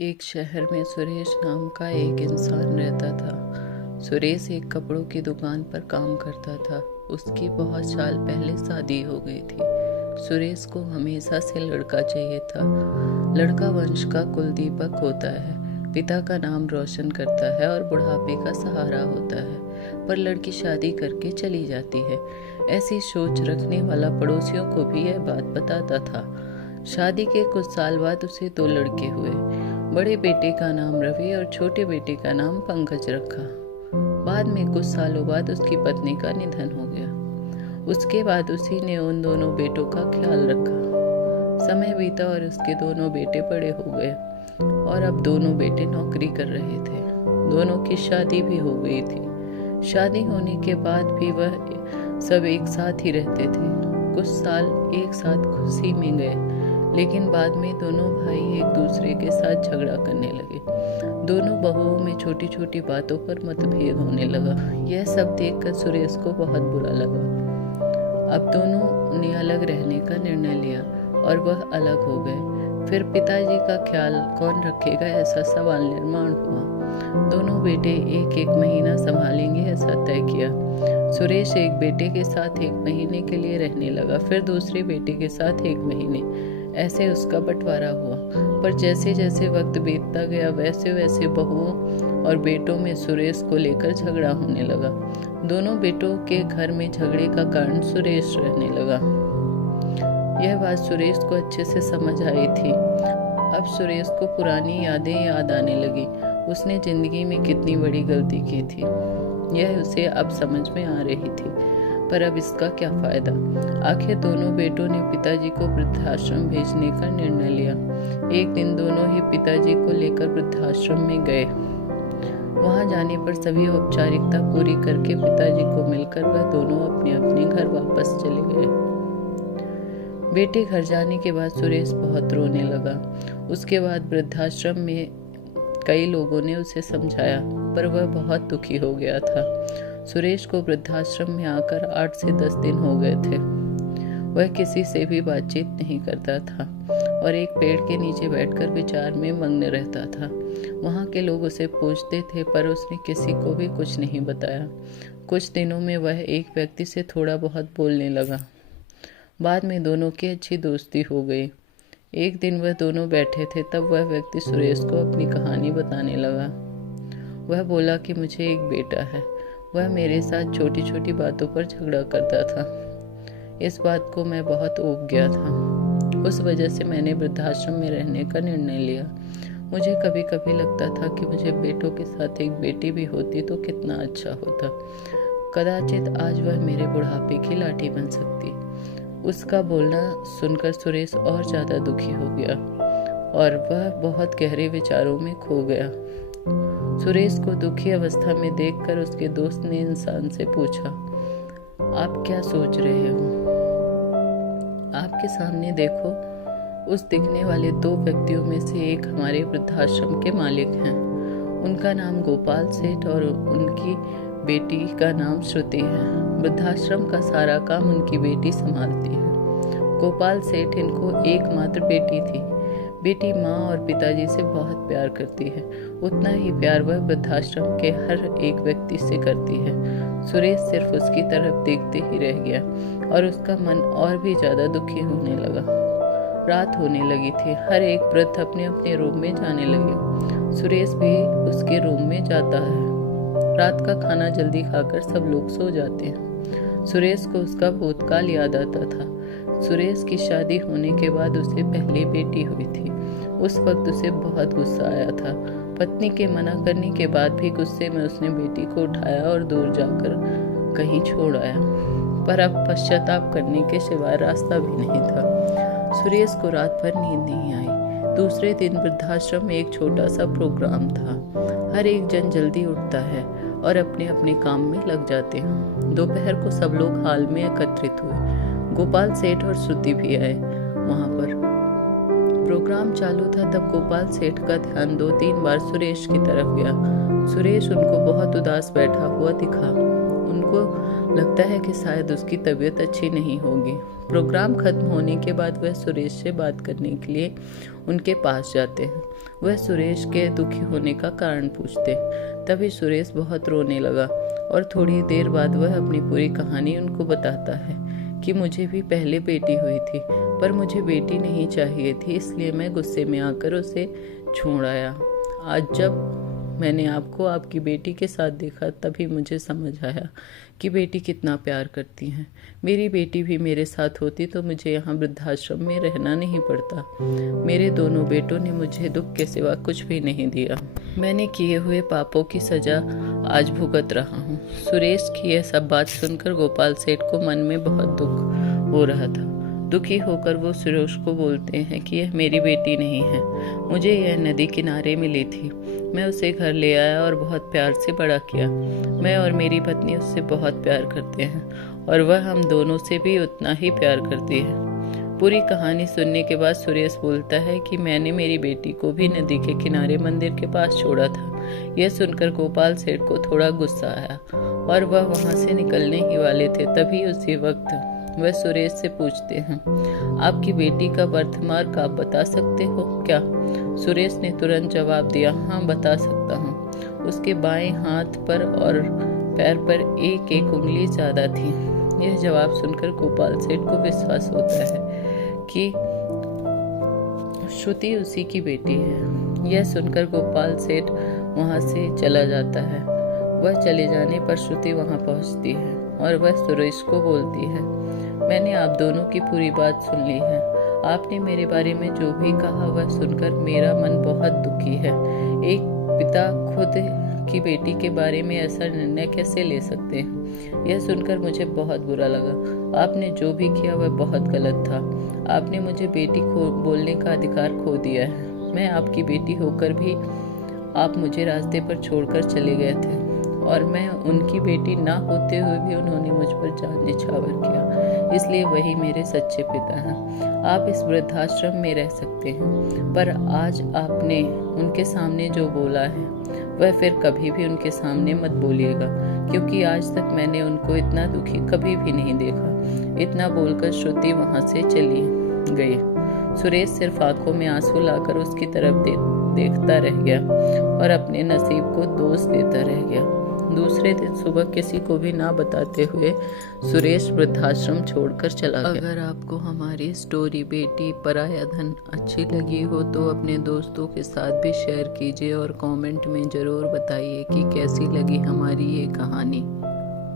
एक शहर में सुरेश नाम का एक इंसान रहता था। सुरेश एक कपड़ों की दुकान पर काम करता था। उसकी बहुत साल पहले शादी हो गई थी। सुरेश को हमेशा से लड़का चाहिए था। लड़का वंश का कुलदीपक होता है, पिता का नाम रोशन करता है और बुढ़ापे का सहारा होता है। पर लड़की शादी करके चली जाती है। ऐसी सोच रखने वाला पड़ोसियों को भी यह बात बताता था। शादी के कुछ साल बाद उसे 2 लड़के हुए। बड़े बेटे का नाम रवि और छोटे बेटे का नाम पंकज रखा। बाद में कुछ सालों बाद उसकी पत्नी का निधन हो गया। उसके बाद उसी ने उन दोनों बेटों का ख्याल रखा। समय बीता और उसके दोनों बेटे बड़े हो गए और अब दोनों बेटे नौकरी कर रहे थे। दोनों की शादी भी हो गई थी। शादी होने के बाद भी वह सब एक साथ ही रहते थे। कुछ साल एक साथ खुशी में गए, लेकिन बाद में दोनों भाई एक दूसरे के साथ झगड़ा करने लगे। दोनों बहुओं में छोटी छोटी बातों पर मतभेद होने लगा। यह सब देखकर सुरेश को बहुत बुरा लगा। अब दोनों ने अलग रहने का निर्णय लिया और वह अलग हो गए। फिर पिताजी का ख्याल कौन रखेगा, ऐसा सवाल निर्माण हुआ। दोनों बेटे एक एक महीना संभालेंगे, ऐसा तय किया। सुरेश एक बेटे के साथ 1 महीने के लिए रहने लगा, फिर दूसरे बेटे के साथ 1 महीने। ऐसे उसका बंटवारा हुआ। पर जैसे जैसे वक्त बीतता गया वैसे वैसे बहुओं और बेटों में सुरेश को लेकर झगड़ा होने लगा। दोनों बेटों के घर में झगड़े का कारण सुरेश रहने लगा। यह बात सुरेश को अच्छे से समझ आई थी। अब सुरेश को पुरानी यादें याद आने लगी। उसने जिंदगी में कितनी बड़ी गलती की थी, यह उसे अब समझ में आ रही थी। पर अब इसका क्या फायदा। आखिर दोनों बेटों ने पिताजी को वृद्धाश्रम भेजने का निर्णय लिया। एक दिन दोनों ही पिताजी को लेकर वृद्धाश्रम में गए। वहां जाने पर सभी औपचारिकता पूरी करके पिताजी को मिलकर वह दोनों अपने अपने घर वापस चले गए। बेटे घर जाने के बाद सुरेश बहुत रोने लगा। उसके बाद वृद्धाश्रम में कई लोगों ने उसे समझाया, पर वह बहुत दुखी हो गया था। सुरेश को वृद्धाश्रम में आकर 8 से 10 दिन हो गए थे। वह किसी से भी बातचीत नहीं करता था और एक पेड़ के नीचे बैठकर विचार में मग्न रहता था। वहां के लोग उसे पूछते थे, पर उसने किसी को भी कुछ नहीं बताया। कुछ दिनों में वह एक व्यक्ति से थोड़ा बहुत बोलने लगा। बाद में दोनों की अच्छी दोस्ती हो गई। एक दिन वह दोनों बैठे थे, तब वह व्यक्ति सुरेश को अपनी कहानी बताने लगा। वह बोला कि मुझे एक बेटा है। वह मेरे साथ छोटी छोटी बातों पर झगड़ा करता था। इस बात को मैं बहुत ऊब गया था। उस वजह से मैंने वृद्धाश्रम में रहने का निर्णय लिया। मुझे कभी कभी लगता था कि मुझे बेटों के साथ एक बेटी भी होती तो कितना अच्छा होता। कदाचित आज वह मेरे बुढ़ापे की लाठी बन सकती। उसका बोलना सुनकर सुरेश और ज्यादा दुखी हो गया और वह बहुत गहरे विचारों में खो गया। सुरेश को दुखी अवस्था में देखकर उसके दोस्त ने इंसान से पूछा, आप क्या सोच रहे हो? आपके सामने देखो, उस दिखने वाले 2 व्यक्तियों में से एक हमारे वृद्धाश्रम के मालिक हैं। उनका नाम गोपाल सेठ और उनकी बेटी का नाम श्रुति है। वृद्धाश्रम का सारा काम उनकी बेटी संभालती है। गोपाल सेठ इनको एकमात्र बेटी थी। बेटी माँ और पिताजी से बहुत प्यार करती है। उतना ही प्यार वह वृद्धाश्रम के हर एक व्यक्ति से करती है। सुरेश सिर्फ उसकी तरफ देखते ही रह गया और उसका मन और भी ज्यादा दुखी होने लगा। रात होने लगी थी। हर एक वृद्ध अपने अपने रूम में जाने लगे। सुरेश भी उसके रूम में जाता है। रात का खाना जल्दी खाकर सब लोग सो जाते हैं। सुरेश को उसका भूतकाल याद आता था। सुरेश की शादी होने के बाद उसे पहली बेटी हुई थी। उस वक्त उसे बहुत गुस्सा आया था। पत्नी के मना करने के बाद भी गुस्से में उसने बेटी को उठाया और दूर जाकर कहीं छोड़ आया। पर अब पश्चाताप करने के सिवाय रास्ता भी नहीं था। सुरेश को रात भर नींद नहीं आई। दूसरे दिन वृद्धाश्रम में एक छोटा सा प्रोग्राम था। हर एक जन जल्दी उठता है और अपने अपने काम में लग जाते हैं। दोपहर को सब लोग हाल में एकत्रित हुए। गोपाल सेठ और श्रुति भी आए। वहां पर प्रोग्राम चालू था, तब गोपाल सेठ का ध्यान 2-3 बार सुरेश की तरफ गया। सुरेश उनको बहुत उदास बैठा हुआ दिखा। उनको लगता है कि शायद उसकी तबीयत अच्छी नहीं होगी। प्रोग्राम खत्म होने के बाद वह सुरेश से बात करने के लिए उनके पास जाते हैं। वह सुरेश के दुखी होने का कारण पूछते। तभी सुरेश बहुत रोने लगा और थोड़ी देर बाद वह अपनी पूरी कहानी उनको बताता है कि मुझे भी पहले बेटी हुई थी, पर मुझे बेटी नहीं चाहिए थी, इसलिए मैं गुस्से में आकर उसे छोड़ आया। आज जब मैंने आपको आपकी बेटी के साथ देखा तभी मुझे समझ आया कि बेटी कितना प्यार करती हैं। मेरी बेटी भी मेरे साथ होती तो मुझे यहाँ वृद्धाश्रम में रहना नहीं पड़ता। मेरे दोनों बेटों ने मुझे दुख के सिवा कुछ भी नहीं दिया। मैंने किए हुए पापों की सजा आज भुगत रहा हूँ। सुरेश की यह सब बात सुनकर गोपाल सेठ को मन में बहुत दुख हो रहा था। दुखी होकर वो सुरेश को बोलते हैं कि यह मेरी बेटी नहीं है, मुझे यह नदी किनारे मिली थी। मैं उसे घर ले आया और बहुत प्यार से बड़ा किया। मैं और मेरी पत्नी उससे बहुत प्यार करते हैं और वह हम दोनों से भी उतना ही प्यार करती है। पूरी कहानी सुनने के बाद सुरेश बोलता है कि मैंने मेरी बेटी को भी नदी के किनारे मंदिर के पास छोड़ा था। यह सुनकर गोपाल सेठ को थोड़ा गुस्सा आया और वह वहां से निकलने ही वाले थे। तभी उसी वक्त वह सुरेश से पूछते हैं, आपकी बेटी का बर्थमार्क आप बता सकते हो क्या? सुरेश ने तुरंत जवाब दिया, हाँ बता सकता हूँ। उसके बाएं हाथ पर और पैर पर एक एक उंगली ज्यादा थी। यह जवाब सुनकर गोपाल सेठ को विश्वास होता है कि श्रुति उसी की बेटी है। यह सुनकर गोपाल सेठ वहां से चला जाता है। वह चले जाने पर श्रुति वहां पहुंचती है और वह सुरेश को बोलती है, मैंने आप दोनों की पूरी बात सुन ली है। आपने मेरे बारे में जो भी कहा वह सुनकर मेरा मन बहुत दुखी है। एक पिता खुद की बेटी के बारे में ऐसा निर्णय कैसे ले सकते हैं? यह सुनकर मुझे बहुत बुरा लगा। आपने जो भी किया वह बहुत गलत था। आपने मुझे बेटी को बोलने का अधिकार खो दिया है। मैं आपकी बेटी होकर भी आप मुझे रास्ते पर छोड़कर चले गए थे और मैं उनकी बेटी ना होते हुए भी उन्होंने मुझ पर जान न्यौछावर किया। इसलिए वही मेरे सच्चे पिता हैं। आप इस वृद्धाश्रम में रह सकते हैं, पर आज आपने उनके सामने जो बोला है वह फिर कभी भी उनके सामने मत बोलिएगा, क्योंकि आज तक मैंने उनको इतना दुखी कभी भी नहीं देखा। इतना बोलकर श्रुति वहां से चली गई। सुरेश सिर्फ आंखों में आंसू लाकर उसकी तरफ देखता रह गया और अपने नसीब को दोष देता रह गया। दूसरे दिन सुबह किसी को भी ना बताते हुए सुरेश वृद्धाश्रम छोड़कर चला गया। अगर आपको हमारी स्टोरी बेटी पराया धन अच्छी लगी हो तो अपने दोस्तों के साथ भी शेयर कीजिए और कमेंट में ज़रूर बताइए कि कैसी लगी हमारी ये कहानी।